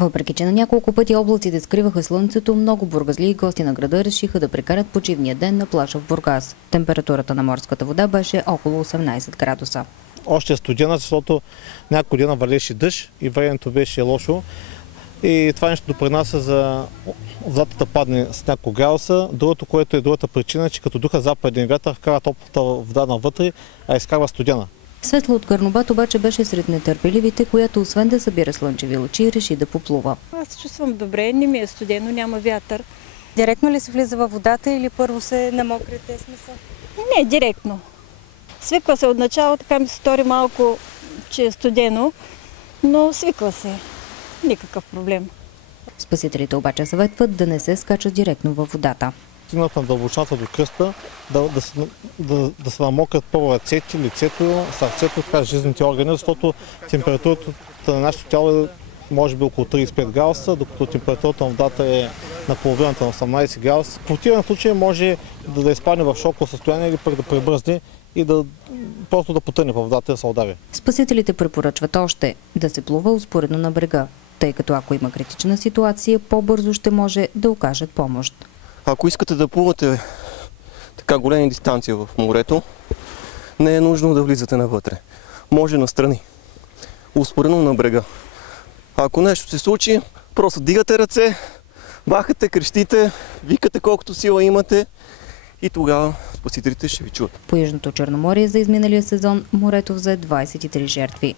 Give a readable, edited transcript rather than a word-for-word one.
Въпреки че на няколко пъти облаците скриваха слънцето, много бургазли и гости на града решиха да прекарат почивния ден на плажа в Бургас. Температурата на морската вода беше около 18 градуса. Още е студена, защото няколко дена валеше дъжд и времето беше лошо. И това нещо допринася за водата да падне с няколко градуса. Другото, което е другата причина, че като духа западен вятър, вкара топлата вода навътре, а изкарва студена. Светла от Карнобат обаче беше сред нетърпеливите, която освен да събира слънчеви лъчи, реши да поплува. Аз се чувствам добре, не ми е студено, няма вятър. Директно ли се влиза във водата или първо се намокрите смисъл? Не, директно. Свиква се от начало, така ми се стори малко, че е студено, но свиква се. Никакъв проблем. Спасителите обаче съветват да не се скачат директно във водата. Стигнат на дълбочината до кръста, да се намокрят първо ръцете, лицето, сърцето, така жизнените органи, защото температурата на нашето тяло е може би около 35 градуса, докато температурата на водата е на половината на 18 градуса. В противен случай може да изпадне в шоково състояние или пък да пребързне и просто да потъне във водата и да се удари. Спасителите препоръчват още да се плува успоредно на брега, тъй като ако има критична ситуация, по-бързо ще може да окажат помощ. Ако искате да плувате така големи дистанции в морето, не е нужно да влизате навътре. Може настрани, успоредно на брега. Ако нещо се случи, просто дигате ръце, бахате, крещите, викате колкото сила имате и тогава спасителите ще ви чуят. По Южното Черноморие за изминалия сезон морето взе 23 жертви.